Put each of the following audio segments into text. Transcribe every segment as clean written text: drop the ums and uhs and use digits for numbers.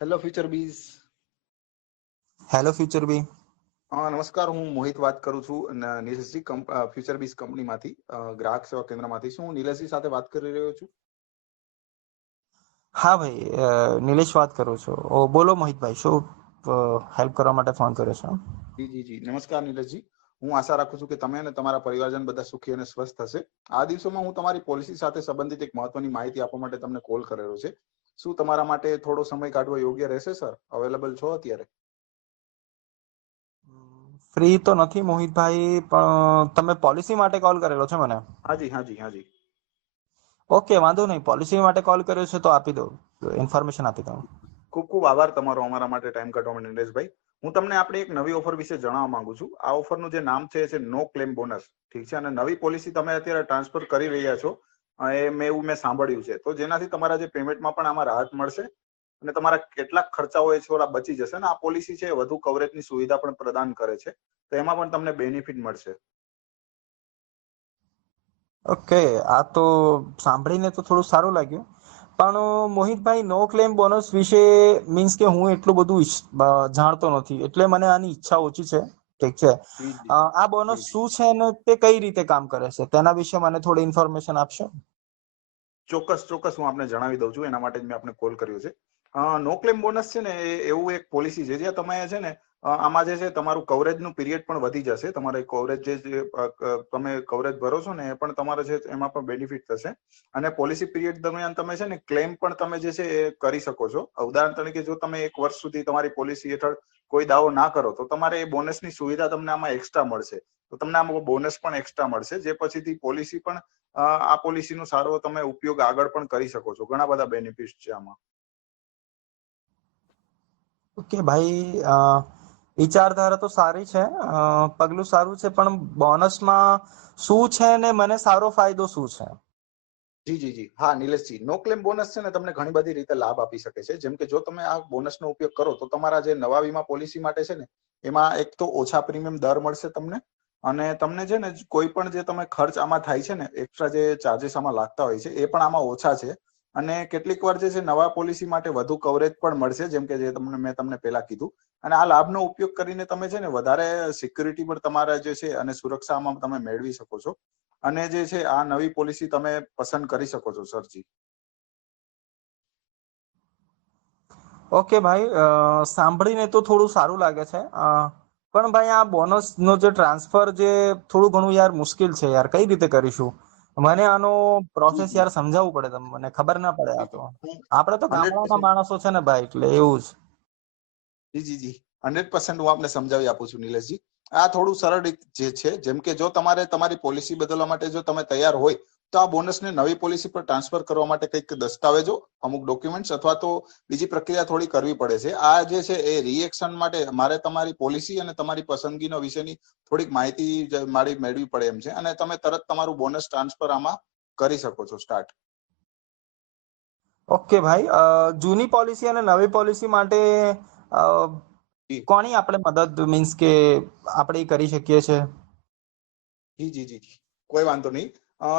Hello future bees. Hello future bee. નમસ્કાર, હું મોહિત વાત કરું છું નીલેશજી ફ્યુચર બીઝ કંપનીમાંથી, ગ્રાહક સેવા કેન્દ્રમાંથી. શું હું નીલેશજી સાથે વાત કરી રહ્યો છું? હા ભાઈ, નિલેશ વાત કરું છું. બોલો મોહિતભાઈ, શું હેલ્પ કરવા માટે ફોન કર્યો છો? જી જી જી, નમસ્કાર નીલેશજી. હું આશા રાખું છું કે તમે અને તમારા પરિવારજન બધા સુખી અને સ્વસ્થ હશે. આ દિવસોમાં હું તમારી પોલિસી સાથે સંબંધિત એક મહત્વની માહિતી આપવા માટે તમને કોલ કરેલો છે. શું તમારા માટે થોડો સમય કાઢવો યોગ્ય રહેશે સર? અવેલેબલ છો અત્યારે? ફ્રી તો નથી મોહિતભાઈ, પણ તમે પોલિસી માટે કોલ કરેલો છે મને? હાજી હાજી હાજી. ઓકે, વાંધો નહીં. પોલિસી માટે કોલ કર્યો છે તો આપી દો, ઇન્ફોર્મેશન આપી દો. ખૂબ ખૂબ આભાર તમારો અમારા માટે ટાઈમ કાઢવા માટે નીલેશભાઈ. હું તમને આપણે એક નવી ઓફર વિશે જણાવવા માંગુ છું. આ ઓફરનું જે નામ છે નો ક્લેમ બોનસ. ઠીક છે, અને નવી પોલિસી તમે અત્યારે ટ્રાન્સફર કરી રહ્યા છો મેં સાંભળ્યું છે, તો જેનાથી તમારા જે પેમેન્ટમાં પણ આમાં રાહત મળશે અને તમારા કેટલાક ખર્ચાઓ એ થોડા બચી જશે. અને આ પોલિસી છે વધુ કવરેજની સુવિધા પણ પ્રદાન કરે છે, તો એમાં પણ તમને બેનિફિટ મળશે. ઓકે, આ તો સાંભળીને તો થોડું સારું લાગ્યું, પણ મોહિતભાઈ, નો ક્લેમ બોનસ વિશે મીન્સ કે હું એટલું બધું જાણતો નથી, એટલે મને આની ઈચ્છા ઓછી છે. ઠીક છે. જી જી આ બોનસ જી જી. શું છે અને તે કઈ રીતે કામ કરે છે તેના વિશે મને થોડી ઇન્ફોર્મેશન આપશો? ચોક્કસ ચોક્કસ, હું આપને જણાવી દઉં છું. એના માટે જ મેં આપને કોલ કર્યો છે. નો ક્લેમ બોનસ છે ને એ એવું એક પોલિસી છે જ્યાં તમે છે ને આમાં જે છે તમારું કવરેજનું પીરિયડ પણ વધી જશે. તમારે કવરેજ તમે કવરેજ ભરો છો ને એ પણ તમારે છે એમાં પણ બેનિફિટ થશે. અને પોલિસી પીરિયડ દરમિયાન તમે છે ને ક્લેમ પણ તમે જે છે એ કરી શકો છો. ઉદાહરણ તરીકે જો તમે 1 વર્ષ સુધી તમારી પોલિસી હેઠળ કોઈ દાવો ના કરો તો તમારે એ બોનસની સુવિધા તમને આમાં એક્સ્ટ્રા મળશે. તો તમને આમાં બોનસ પણ એક્સ્ટ્રા મળશે, જે પછીથી પોલિસી પણ આ પોલિસીનો સારો તમે ઉપયોગ આગળ પણ કરી શકો છો. ઘણા બધા બેનિફિટ છે આમાં. ઓકે ભાઈ, વિચારધારા તો સારી છે, પગલું સારું છે, પણ બોનસમાં શું છે ને મને સારો ફાયદો શું છે? જી જી જી, હા નિલેશજી, નો ક્લેમ બોનસ છે ને તમને ઘણી બધી રીતે લાભ આપી શકે છે. જેમ કે જો તમે આ બોનસનો ઉપયોગ કરો તો તમારા જે નવા વીમા પોલિસી માટે છે ને એમાં એક તો ઓછા પ્રીમિયમ દર મળશે તમને, અને તમને છે ને કોઈ પણ જે તમે ખર્ચ આમાં થાય છે ને, એક્સ્ટ્રા જે ચાર્જિસ આમાં લાગતા હોય છે એ પણ આમાં ઓછા છે. અને કેટલીક વાર જે છે નવા પોલિસી માટે વધુ કવરેજ પણ મળશે, જેમ કે જે મેં તમને પહેલા કીધું. અને આ લાભનો ઉપયોગ કરીને તમે છે ને વધારે સિક્યુરિટી પણ તમારા જે છે અને સુરક્ષામાં તમે મેળવી શકો છો. અને જે છે આ નવી પોલિસી તમે પસંદ કરી શકો છો સરજી. ઓકે ભાઈ, સાંભળીને તો થોડું સારું લાગે છે, પણ ભાઈ આ બોનસ નો જે ટ્રાન્સફર જે થોડું ઘણું યાર મુશ્કેલ છે યાર, કઈ રીતે કરીશું? મને આનો જી પ્રોસેસ જી યાર સમજાવવું પડે, મને ખબર ના પડે. આ જી તો જી. હું આપડે તો ગામડાના 100% માણસો છે ને ભાઈ, એટલે એવું જ. જી જી જી, 100% હું આપને સમજાવી આપું છું નિલેશજી. આ થોડું સરળ રીત જે છે, જેમ કે જો તમારે તમારી પોલિસી બદલવા માટે જો તમે તૈયાર હોય તો આ બોનસને નવી પોલિસી પર ટ્રાન્સફર કરવા માટે કંઈક દસ્તાવેજો, અમુક ડોક્યુમેન્ટ્સ અથવા તો બીજી પ્રક્રિયા થોડી કરવી પડે છે. આ જે છે એ રિએક્શન માટે મારે તમારી પોલિસી અને તમારી પસંદગીનો વિશેની થોડીક માહિતી મારી મેળવી પડે એમ છે, અને તમે તરત તમારું બોનસ ટ્રાન્સફર આમાં કરી શકો છો સ્ટાર્ટ. ઓકે ભાઈ, જૂની પોલિસી અને નવી પોલિસી માટે જી કોની આપણે મદદ મીન્સ કે આપણે કરી શકીએ છીએ? જી જી જી જી, કોઈ વાંધો નહીં.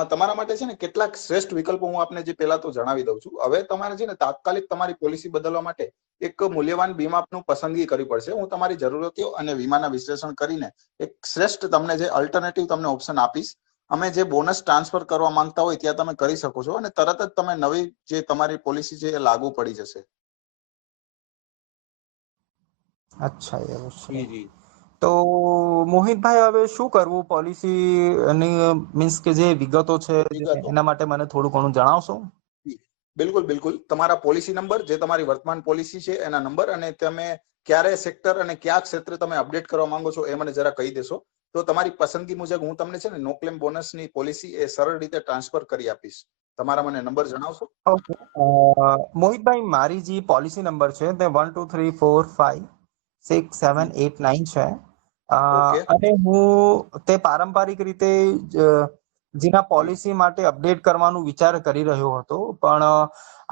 તમારા માટે છે ને કેટલાક શ્રેષ્ઠ વિકલ્પો હું આપને જે પહેલા તો જણાવી દઉં છું. હવે તમારે છે ને તાત્કાલિક તમારી પોલિસી બદલવા માટે એક મૂલ્યવાન વીમાનું પસંદગી કરવી પડશે. હું તમારી જરૂરતો અને વીમાના વિશ્લેષણ કરીને એક શ્રેષ્ઠ તમને જે અલ્ટરનેટિવ તમને ઓપ્શન આપીશ. અમે જે બોનસ ટ્રાન્સફર કરવા માંગતા હોય ત્યાં તમે કરી શકો છો, અને તરત જ તમે નવી જે તમારી પોલિસી છે એ લાગુ પડી જશે. અચ્છા, એવું છે. જી જી તો મોહિતભાઈ, હવે શું કરવું પોલિસી મીન્સ કે જે વિગતો છે વિગતો. એના માટે મને થોડું ઘણું જણાવશો? બિલકુલ બિલકુલ, તમારા પોલિસી નંબર, જે તમારી વર્તમાન પોલિસી છે એના નંબર, અને તમે ક્યારે સેક્ટર અને કયા ક્ષેત્રે તમે અપડેટ કરવા માંગો છો એ મને જરા કહી દેશો તો તમારી પસંદગી મુજબ હું તમને છે ને નો ક્લેમ બોનસની પોલિસી એ સરળ રીતે ટ્રાન્સફર કરી આપીશ. તમારા મને નંબર જણાવશો? ઓકે, મોહિતભાઈ, મારી જે પોલિસી નંબર છે તે 123456789 છે. ઓકે અને હું તે પારંપરિક રીતે જેના પોલિસી માટે અપડેટ કરવાનું વિચાર કરી રહ્યો હતો, પણ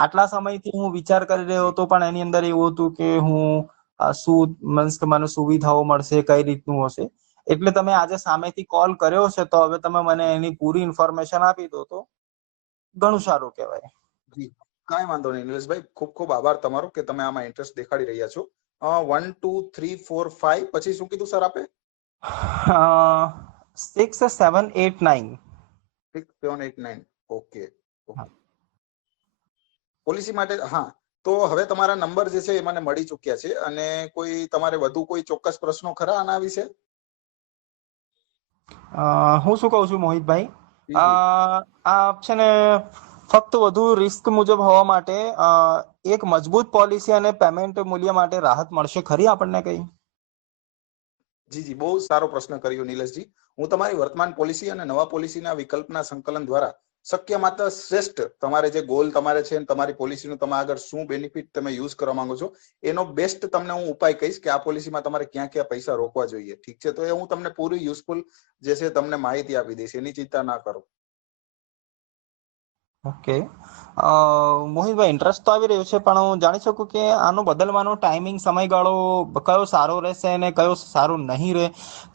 આટલા સમયથી હું વિચાર કરી રહ્યો હતો, પણ એની અંદર એવું હતું કે હું શું મીન્સ કે મને સુવિધાઓ મળશે, કઈ રીતનું હશે. એટલે તમે આજે સામેથી કોલ કર્યો છે, તો હવે તમે મને એની પૂરી ઇન્ફોર્મેશન આપી દો તો ઘણું સારું કહેવાય. જી કાંઈ વાંધો નહીં નિલેશભાઈ, ખૂબ ખૂબ આભાર તમારો કે તમે આમાં ઇન્ટરેસ્ટ દેખાડી રહ્યા છો. 1 2 3 4 5 પછી શું કીધું સર આપે? 6 7 8 9. 6 7 8 9. Okay okay. પોલિસી માટે હા, તો હવે તમારા નંબર જે છે એ મને મળી ચૂક્યા છે. અને કોઈ તમારે વધુ કોઈ ચોક્કસ પ્રશ્નો ખરા આના વિશે? હું શું કહું છું મોહિતભાઈ, જી જી. આ છે ને ફક્ત વધુ રિસ્ક મુજબ હોવા માટે એક મજબૂત પોલિસી અને પેમેન્ટ મૂલ્ય માટે રાહત મળશે ખરી આપણને કઈ? જી જી, બહુ સારો પ્રશ્ન કર્યો નિલેશજી. હું તમારી વર્તમાન પોલિસી અને નવા પોલિસીના વિકલ્પના સંકલન દ્વારા શક્ય માત્ર શ્રેષ્ઠ તમારે જે ગોલ તમારે છે અને તમારી પોલિસીનું તમે આગળ શું બેનિફિટ તમે યુઝ કરવા માંગો છો એનો બેસ્ટ તમને હું ઉપાય કહીશ કે આ પોલિસીમાં તમારે ક્યાં ક્યાં પૈસા રોકવા જોઈએ. ઠીક છે, તો એ હું તમને પૂરી યુઝફુલ જે છે તમને માહિતી આપી દઈશ, એની ચિંતા ના કરો. ઓકે મોહિતભાઈ, ઇન્ટરેસ્ટ તો આવી રહ્યો છે, પણ હું જાણી શકું કે આનો બદલવાનો ટાઈમિંગ સમયગાળો કયો સારો રહેશે અને કયો સારો નહીં રહે,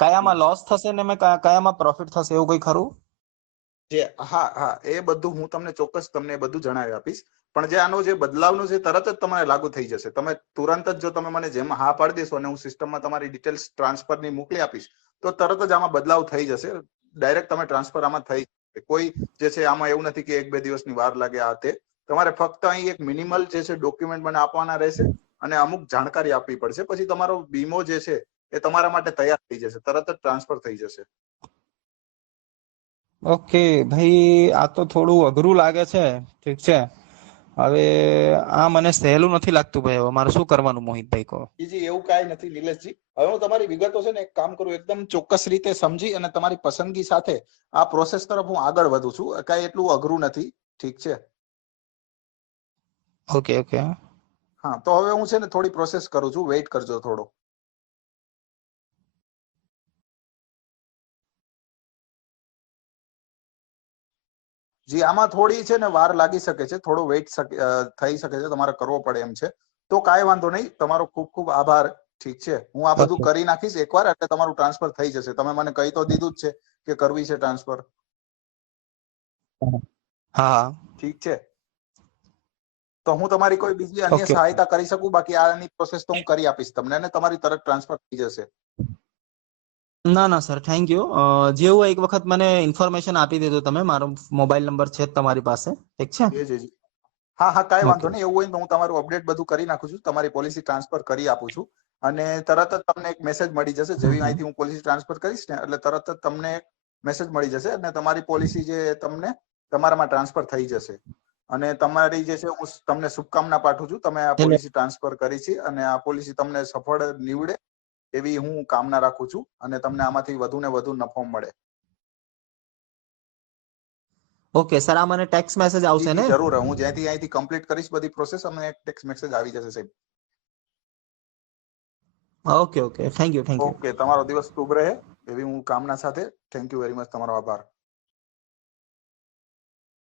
કયામાં લોસ થશે ને કયામાં પ્રોફિટ થશે, એવું કઈ ખરું? હા હા, એ બધું હું તમને ચોક્કસ તમને એ બધું જણાવી આપીશ. પણ જે આનો જે બદલાવનો છે તરત જ તમને લાગુ થઈ જશે. તમે તુરંત જ જો તમે મને જેમ હા પાડી દેશો અને હું સિસ્ટમમાં તમારી ડિટેલ્સ ટ્રાન્સફરની મોકલી આપીશ તો તરત જ આમાં બદલાવ થઈ જશે. ડાયરેક્ટ તમે ટ્રાન્સફર આમાં થઈ જશે. કોઈ જે છે આમાં એવું નથી કે 1-2 દિવસની વાર લાગે આ તે. તમારે ફક્ત અહીં એક મિનિમલ જે છે ડોક્યુમેન્ટ મને આપવાના રહેશે અને અમુક જાણકારી આપવી પડશે. પછી તમારો વીમો જે છે એ તમારા માટે તૈયાર થઈ જશે, તરત જ ટ્રાન્સફર થઈ જશે. ઓકે ભાઈ, આ તો થોડું અઘરું લાગે છે. ઠીક છે, હવે આ મને સહેલું નથી લાગતું ભાઈ. હવે મારે શું કરવાનું મોહિતભાઈ કહો? જી, એવું કાંઈ નથી નિલેશજી. હવે હું તમારી વિગતો છે ને એક કામ કરું, એકદમ ચોક્કસ રીતે સમજી અને તમારી પસંદગી સાથે આ પ્રોસેસ તરફ હું આગળ વધું છું. કાંઈ એટલું અઘરું નથી. ઠીક છે. Okay okay. હા, તો હવે હું છે ને થોડી પ્રોસેસ કરું છું, વેઇટ કરજો થોડો. જી, આમાં થોડી છે ને વાર લાગી શકે છે, થોડો વેઇટ થઈ શકે છે, તમારે કરવો પડે એમ છે. તો કાંઈ વાંધો નહીં, તમારો ખૂબ ખૂબ આભાર. ઠીક છે, હું આ બધું કરી નાખીશ એકવાર એટલે તમારું ટ્રાન્સફર થઈ જશે. તમે મને કહી તો દીધું જ છે કે કરવી છે ટ્રાન્સફર. હા. ઠીક છે, તો હું તમારી કોઈ બીજી અન્ય ઓકે. સહાયતા કરી શકું? બાકી આની પ્રોસેસ તો હું કરી આપીશ તમને અને તમારી તરત ટ્રાન્સફર થઈ જશે. ના ના સર, થેન્ક યુ. જેવું એક વખત મને ઇન્ફોર્મેશન આપી દીધું તમે, મારો મોબાઈલ નંબર છે તમારી પાસે, ઠીક છે? જી. હા હા, કાંઈ વાંધો ઓકે. નહીં. એવું હોય તો હું તમારું અપડેટ બધું કરી નાખું છું, તમારી પોલિસી ટ્રાન્સફર કરી આપું છું અને તરત જ તમને એક મેસેજ મળી જશે. જેવી અહીંથી હું પોલિસી ટ્રાન્સફર કરીશ ને એટલે તરત જ તમને એક મેસેજ મળી જશે અને તમારી પોલિસી જે તમને તમારામાં ટ્રાન્સફર થઈ જશે. અને તમારી જે છે હું તમને શુભકામના પાઠવું છું. તમે આ પોલિસી ટ્રાન્સફર કરી છે અને આ પોલિસી તમને સફળ નીવડે એવી હું કામના રાખું છું અને તમને આમાંથી વધુ ને વધુ નફો મળે. ઓકે સર, આ મને ટેક્સ્ટ મેસેજ આવશે જી ને? જરૂર. હું જ્યાંથી અહીંથી કમ્પ્લીટ કરીશ બધી પ્રોસેસ અને એક ટેક્સ્ટ મેસેજ આવી જશે સાહેબ. Okay okay, thank you. Okay, તમારો દિવસ શુભ રહે એવી હું કામના સાથે. Thank you very much. તમારો આભાર.